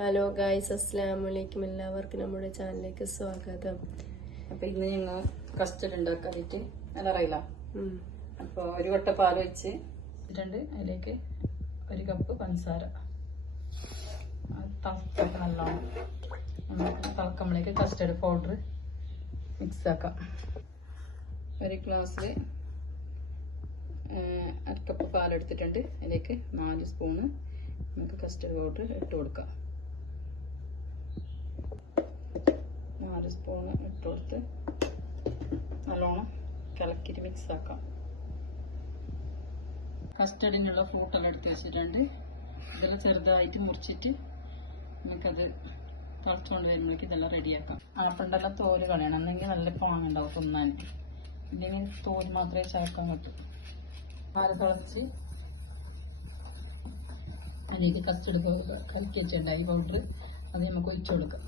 Hello guys, അസ്സലാമലൈക്കും. എല്ലാവർക്കും നമ്മുടെ ചാനലിലേക്ക് സ്വാഗതം. അപ്പൊ ഇന്ന് ഞങ്ങൾ കസ്റ്റർഡ് ഉണ്ടാക്കാനായിട്ട് അറിയില്ല. അപ്പൊ ഒരു കൊട്ട പാൽ വെച്ച് ഇട്ടിട്ടുണ്ട്. അതിലേക്ക് ഒരു കപ്പ് പഞ്ചസാര നല്ലോണം തിളക്കുമ്പോഴേക്ക് കസ്റ്റർഡ് പൗഡർ മിക്സ് ആക്കാം. ഒരു ഗ്ലാസ്സിൽ അരക്കപ്പ് പാലെടുത്തിട്ടുണ്ട്. അതിലേക്ക് 4 സ്പൂണ് നമുക്ക് കസ്റ്റർഡ് പൗഡർ ഇട്ട് കൊടുക്കാം. 4 സ്പൂണ് ഇട്ട് കൊടുത്ത് നല്ലോണം കലക്കിയിട്ട് മിക്സ് ആക്കാം. കസ്റ്റർഡിനുള്ള ഫ്രൂട്ടെല്ലാം എടുത്ത് വെച്ചിട്ടുണ്ട്. ഇതെല്ലാം ചെറുതായിട്ട് മുറിച്ചിട്ട് നമുക്കത് തിളച്ചുകൊണ്ട് വരുമ്പോഴേക്ക് ഇതെല്ലാം റെഡിയാക്കാം. ആപ്പിളിൻ്റെ തോല് കളയണം, എന്നെങ്കിൽ നല്ല പാങ്ങുണ്ടാവും തിന്നാൻ. ഇല്ലെങ്കിൽ തോല് മാത്രമേ ചേർക്കാൻ പറ്റൂ. പാല് തിളച്ച് അതിലേക്ക് കസ്റ്റർഡ് പൗഡർ കലക്കി വെച്ചിട്ടുണ്ടായി പൗഡർ അത് നമുക്ക് ഒഴിച്ചു കൊടുക്കാം.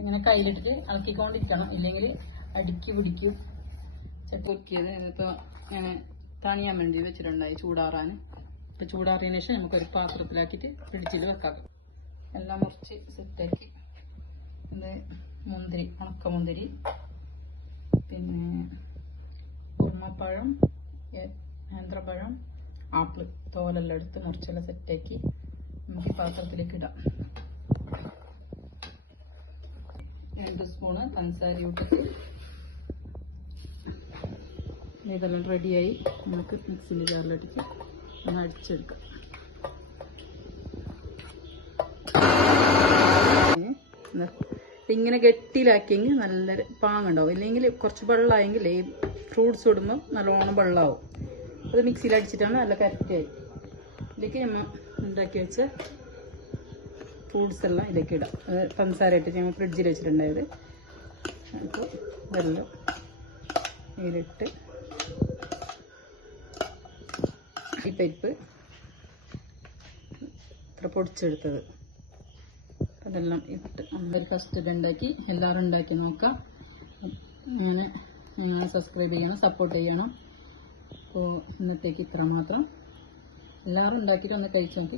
ഇങ്ങനെ കയ്യിലിട്ടിട്ട് ഇളക്കിക്കൊണ്ടിരിക്കണം, ഇല്ലെങ്കിൽ അടുക്കി പിടിക്കും. ചക്കുരുക്കിയത് ഇതിപ്പോൾ ഞാൻ തണിയാൻ വേണ്ടി വെച്ചിട്ടുണ്ടായി ചൂടാറാൻ. ഇപ്പം ചൂടാറിയതിന് ശേഷം നമുക്കൊരു പാത്രത്തിലാക്കിയിട്ട് ഫ്രിഡ്ജിൽ വെക്കാം. എല്ലാം മുറിച്ച് സെറ്റാക്കി. ഇത് മുന്തിരി, ഉണക്കമുന്തിരി, പിന്നെ ഉറുമപ്പഴം, നേന്ത്രപ്പഴം, ആപ്പിൾ തോലെല്ലാം എടുത്ത് മുറിച്ചെല്ലാം സെറ്റാക്കി നമുക്ക് ഈ പാത്രത്തിലേക്ക് ഇടാം. 2 സ്പൂണ് പഞ്ചസാര ഇട്ടിട്ട് ഇതെല്ലാം റെഡിയായി. നമുക്ക് മിക്സിൻ്റെ ജാറിലിട്ടിട്ട് ഒന്ന് അടിച്ചെടുക്കാം. ഇങ്ങനെ ഗട്ടിയിലാക്കിയെങ്കിൽ നല്ല പാങ്ങുണ്ടാവും. ഇല്ലെങ്കിൽ കുറച്ച് വെള്ളമായെങ്കിൽ ഈ ഫ്രൂട്ട്സ് ഇടുമ്പോൾ നല്ലോണം വെള്ളമാവും. അത് മിക്സിയിൽ അടിച്ചിട്ടാണ് നല്ല കറക്റ്റായി. ഇതിലേക്ക് നമ്മൾ ഉണ്ടാക്കി വെച്ച ഫ്രൂട്ട്സ് എല്ലാം ഇതിലേക്ക് ഇടാം. പഞ്ചസാര ഇട്ട് ഞങ്ങൾ ഫ്രിഡ്ജിൽ വെച്ചിട്ടുണ്ടായത്. അപ്പോൾ ഇതെല്ലാം ഇതിലിട്ട് ഈ പരിപ്പ് ഇത്ര പൊടിച്ചെടുത്തത് അതെല്ലാം ഇട്ട് ഒരു കസ്റ്റർഡ് ഉണ്ടാക്കി എല്ലാവരും ഉണ്ടാക്കി നോക്കാം. ഞങ്ങളെ സബ്സ്ക്രൈബ് ചെയ്യണം, സപ്പോർട്ട് ചെയ്യണം. അപ്പോൾ ഇന്നത്തേക്ക് ഇത്ര മാത്രം. എല്ലാവരും ഉണ്ടാക്കിയിട്ട് ഒന്ന് കഴിച്ചു നോക്കി.